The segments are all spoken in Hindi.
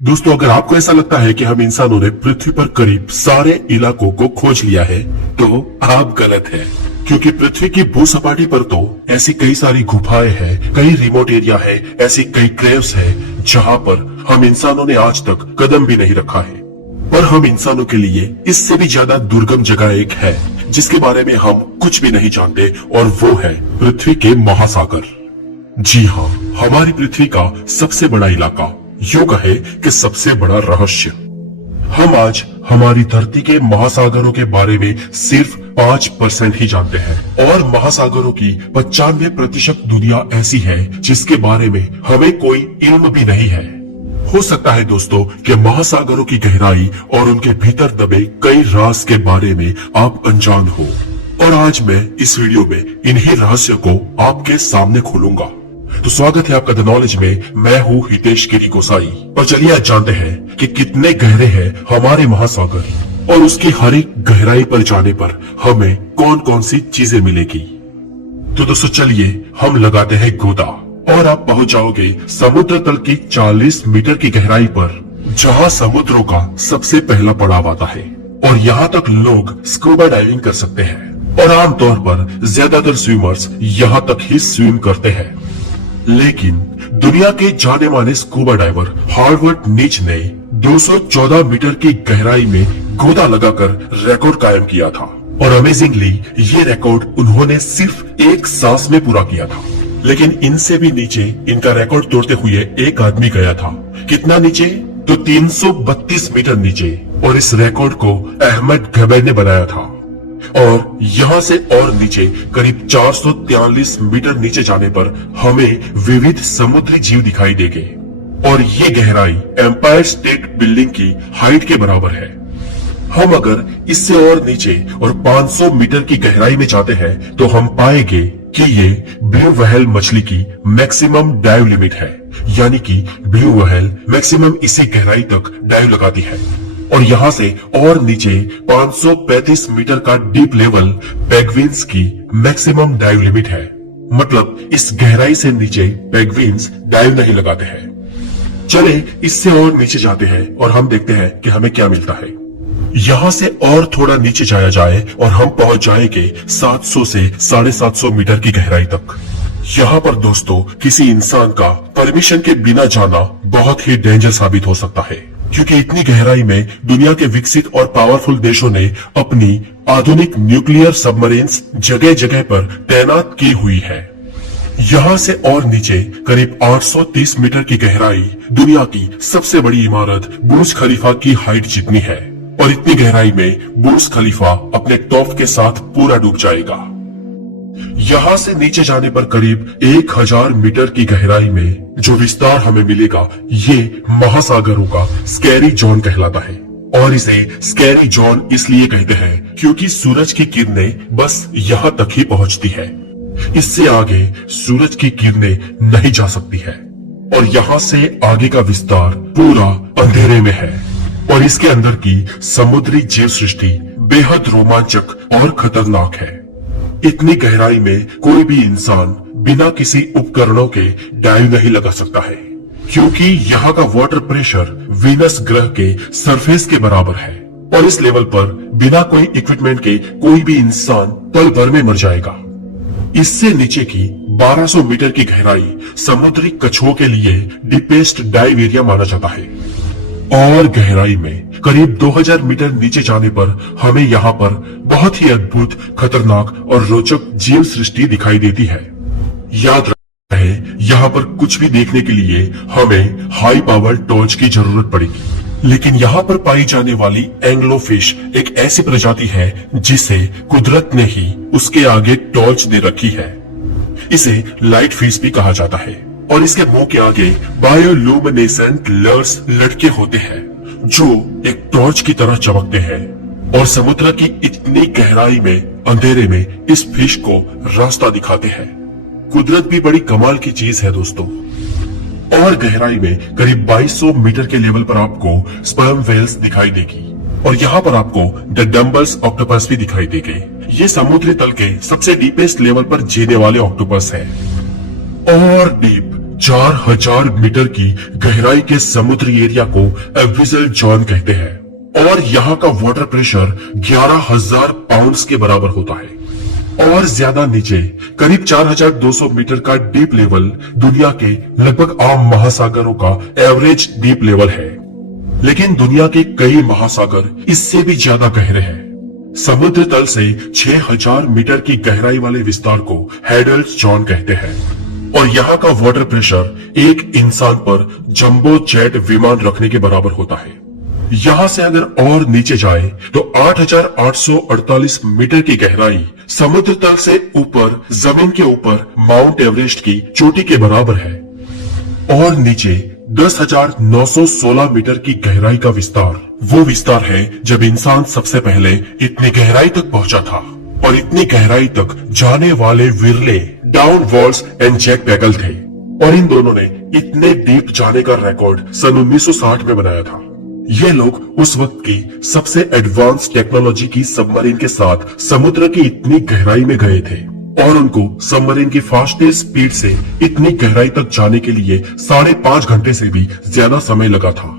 दोस्तों, अगर आपको ऐसा लगता है कि हम इंसानों ने पृथ्वी पर करीब सारे इलाकों को खोज लिया है, तो आप गलत हैं। क्योंकि पृथ्वी की भूसपाटी पर तो ऐसी कई सारी गुफाएं हैं, कई रिमोट एरिया है, ऐसी कई क्रेव्स है जहां पर हम इंसानों ने आज तक कदम भी नहीं रखा है। पर हम इंसानों के लिए इससे भी ज्यादा दुर्गम जगह एक है जिसके बारे में हम कुछ भी नहीं जानते, और वो है पृथ्वी के महासागर। जी हाँ, हमारी पृथ्वी का सबसे बड़ा इलाका, यूं कहे कि सबसे बड़ा रहस्य। हम आज हमारी धरती के महासागरों के बारे में सिर्फ 5% ही जानते हैं, और महासागरों की 95% दुनिया ऐसी है जिसके बारे में हमें कोई इल्म भी नहीं है। हो सकता है दोस्तों कि महासागरों की गहराई और उनके भीतर दबे कई राज के बारे में आप अनजान हो, और आज मैं इस वीडियो में इन्हीं रहस्य को आपके सामने खोलूंगा। तो स्वागत है आपका द नॉलेज में। मैं हूँ हितेश गिरी गोसाई, और चलिए आज जानते हैं कि कितने गहरे हैं हमारे महासागर, और उसकी हर एक गहराई पर जाने पर हमें कौन कौन सी चीजें मिलेगी। तो दोस्तों चलिए हम लगाते हैं गोता, और आप पहुंच जाओगे समुद्र तल की 40 मीटर की गहराई पर, जहां समुद्रों का सबसे पहला पड़ाव आता है। और यहाँ तक लोग स्कूबा डाइविंग कर सकते हैं, और आमतौर पर ज्यादातर स्विमर्स यहाँ तक ही स्विम करते हैं। लेकिन दुनिया के जाने माने स्कूबा डाइवर हार्वर्ड नीच ने 214 मीटर की गहराई में गोता लगाकर रिकॉर्ड कायम किया था, और अमेजिंगली ये रिकॉर्ड उन्होंने सिर्फ एक सांस में पूरा किया था। लेकिन इनसे भी नीचे इनका रिकॉर्ड तोड़ते हुए एक आदमी गया था। कितना नीचे? तो 332 मीटर नीचे, और इस रिकॉर्ड को अहमद गबैर ने बनाया था। और यहाँ से और नीचे करीब 443 मीटर नीचे जाने पर हमें विविध समुद्री जीव दिखाई देंगे, और ये गहराई एम्पायर स्टेट बिल्डिंग की हाइट के बराबर है। हम अगर इससे और नीचे और 500 मीटर की गहराई में जाते हैं तो हम पाएंगे कि ये ब्लू व्हेल मछली की मैक्सिमम डाइव लिमिट है, यानी कि ब्लू व्हेल मैक्सिमम इसी गहराई तक डाइव लगाती है। और यहाँ से और नीचे 535 मीटर का डीप लेवल पेंगुइन्स की मैक्सिमम डाइव लिमिट है। मतलब इस गहराई से नीचे पेंगुइन्स डाइव नहीं लगाते हैं। चले इससे और नीचे जाते हैं और हम देखते हैं कि हमें क्या मिलता है। यहाँ से और थोड़ा नीचे जाया जाए और हम पहुंच जाएंगे 700 से 750 मीटर की गहराई तक। यहाँ पर दोस्तों किसी इंसान का परमिशन के बिना जाना बहुत ही डेंजर साबित हो सकता है, क्योंकि इतनी गहराई में दुनिया के विकसित और पावरफुल देशों ने अपनी आधुनिक न्यूक्लियर सबमरीन्स जगह जगह पर तैनात की हुई है। यहाँ से और नीचे करीब 830 मीटर की गहराई दुनिया की सबसे बड़ी इमारत बुर्ज खलीफा की हाइट जितनी है, और इतनी गहराई में बुर्ज खलीफा अपने टॉप के साथ पूरा डूब जाएगा। यहाँ से नीचे जाने पर करीब 1000 मीटर की गहराई में जो विस्तार हमें मिलेगा, ये महासागरों का स्कैरी जोन कहलाता है। और इसे स्कैरी जोन इसलिए कहते हैं क्योंकि सूरज की किरणें बस यहाँ तक ही पहुँचती है, इससे आगे सूरज की किरणें नहीं जा सकती है। और यहाँ से आगे का विस्तार पूरा अंधेरे में है, और इसके अंदर की समुद्री जीव सृष्टि बेहद रोमांचक और खतरनाक है। इतनी गहराई में कोई भी इंसान बिना किसी उपकरणों के डाइव नहीं लगा सकता है, क्योंकि यहाँ का वाटर प्रेशर वीनस ग्रह के सरफेस के बराबर है, और इस लेवल पर बिना कोई इक्विपमेंट के कोई भी इंसान पल भर में मर जाएगा। इससे नीचे की 1200 मीटर की गहराई समुद्री कछुओं के लिए डीपेस्ट डाइव एरिया माना जाता है। और गहराई में करीब 2000 मीटर नीचे जाने पर हमें यहाँ पर बहुत ही अद्भुत, खतरनाक और रोचक जीव सृष्टि दिखाई देती है। याद रहे, यहाँ पर कुछ भी देखने के लिए हमें हाई पावर टॉर्च की जरूरत पड़ेगी। लेकिन यहाँ पर पाई जाने वाली एंग्लो फिश एक ऐसी प्रजाति है जिसे कुदरत ने ही उसके आगे टॉर्च दे रखी है। इसे लाइट फिश भी कहा जाता है, और इसके मुंह के आगे बायोलुमिनेसेंट लर्स लटके होते हैं जो एक टॉर्च की तरह चमकते हैं, और समुद्र की इतनी गहराई में अंधेरे में इस फिश को रास्ता दिखाते हैं। कुदरत भी बड़ी कमाल की चीज है दोस्तों। और गहराई में करीब 2200 मीटर के लेवल पर आपको स्पर्म वेल्स दिखाई देगी, और यहाँ पर आपको द डम्बल्स ऑक्टोपस भी दिखाई देंगे। ये समुद्री तल के सबसे डीपेस्ट लेवल पर जीने वाले ऑक्टोपस है। और डीप 4000 मीटर की गहराई के समुद्री एरिया को एबिसल जोन कहते हैं और यहाँ का वाटर प्रेशर 11,000 पाउंड्स के बराबर होता है। और ज्यादा नीचे करीब 4200 मीटर का डीप लेवल दुनिया के लगभग आम महासागरों का एवरेज डीप लेवल है। लेकिन दुनिया के कई महासागर इससे भी ज्यादा गहरे हैं। समुद्र तल से 6000 मीटर की गहराई वाले विस्तार को हैडल्स जोन कहते हैं और यहाँ का वाटर प्रेशर एक इंसान पर जंबो जेट विमान रखने के बराबर होता है। यहाँ से अगर और नीचे जाए तो 8848 मीटर की गहराई समुद्र तल से ऊपर जमीन के ऊपर माउंट एवरेस्ट की चोटी के बराबर है। और नीचे 10,916 मीटर की गहराई का विस्तार वो विस्तार है जब इंसान सबसे पहले इतनी गहराई तक पहुंचा था। और इतनी गहराई तक जाने वाले विरले डाउन वॉल्स एंड जैक पैगल थे और इन दोनों ने इतने डीप जाने का रिकॉर्ड सन 1960 में बनाया था। ये लोग उस वक्त की सबसे एडवांस टेक्नोलॉजी की सबमरीन के साथ समुद्र की इतनी गहराई में गए थे और उनको सबमरीन की फास्टेस्ट स्पीड से इतनी गहराई तक जाने के लिए 5.5 घंटे से भी ज्यादा समय लगा था।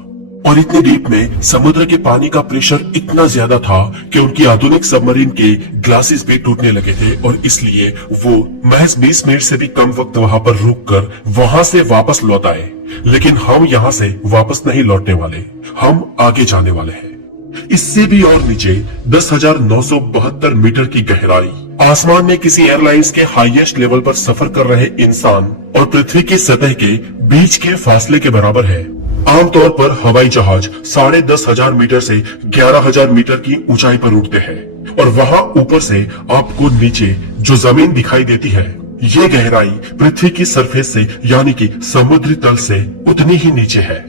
और इतने डीप में समुद्र के पानी का प्रेशर इतना ज्यादा था कि उनकी आधुनिक सबमरीन के ग्लासेस भी टूटने लगे थे और इसलिए वो महज 20 मिनट से भी कम वक्त वहां पर रुककर वहां से वापस लौट आए। लेकिन हम यहाँ से वापस नहीं लौटने वाले, हम आगे जाने वाले हैं। इससे भी और नीचे 10,972 मीटर की गहराई आसमान में किसी एयरलाइंस के हाईएस्ट लेवल पर सफर कर रहे इंसान और पृथ्वी की सतह के बीच के फासले के बराबर है। आमतौर पर हवाई जहाज 10,500 मीटर से 11,000 मीटर की ऊंचाई पर उड़ते हैं और वहां ऊपर से आपको नीचे जो जमीन दिखाई देती है ये गहराई पृथ्वी की सरफेस से यानी कि समुद्री तल से उतनी ही नीचे है।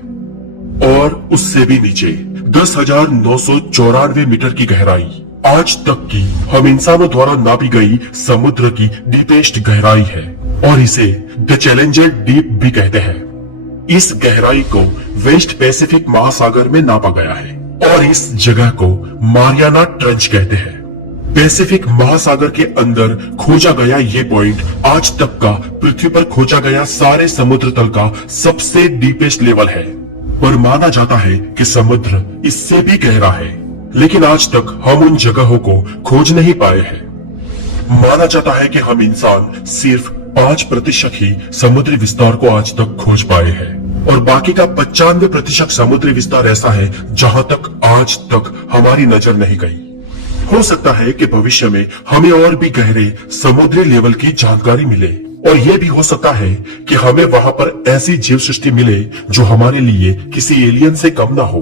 और उससे भी नीचे 10,994 मीटर की गहराई आज तक की हम इंसानों द्वारा नापी गई समुद्र की डीपेस्ट गहराई है और इसे द चैलेंजर डीप भी कहते हैं। इस गहराई को वेस्ट पैसिफिक महासागर में नापा गया है और इस जगह को मारियाना ट्रेंच कहते हैं। पैसिफिक महासागर के अंदर खोजा गया ये पॉइंट आज तक का पृथ्वी पर खोजा गया सारे समुद्र तल का सबसे डीपेस्ट लेवल है। पर माना जाता है कि समुद्र इससे भी गहरा है, लेकिन आज तक हम उन जगहों को खोज नहीं पाए हैं। माना जाता है कि हम इंसान सिर्फ 5% ही समुद्री विस्तार को आज तक खोज पाए हैं और बाकी का 95% समुद्री विस्तार ऐसा है जहां तक आज तक हमारी नजर नहीं गई। हो सकता है कि भविष्य में हमें और भी गहरे समुद्री लेवल की जानकारी मिले और यह भी हो सकता है कि हमें वहां पर ऐसी जीव सृष्टि मिले जो हमारे लिए किसी एलियन से कम ना हो।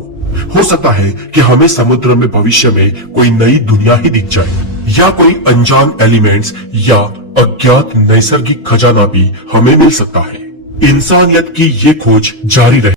हो सकता है कि हमें समुद्र में भविष्य में कोई नई दुनिया ही दिख जाए या कोई अनजान एलिमेंट्स या अज्ञात नैसर्गिक खजाना भी हमें मिल सकता है। इंसानियत की ये खोज जारी रहे।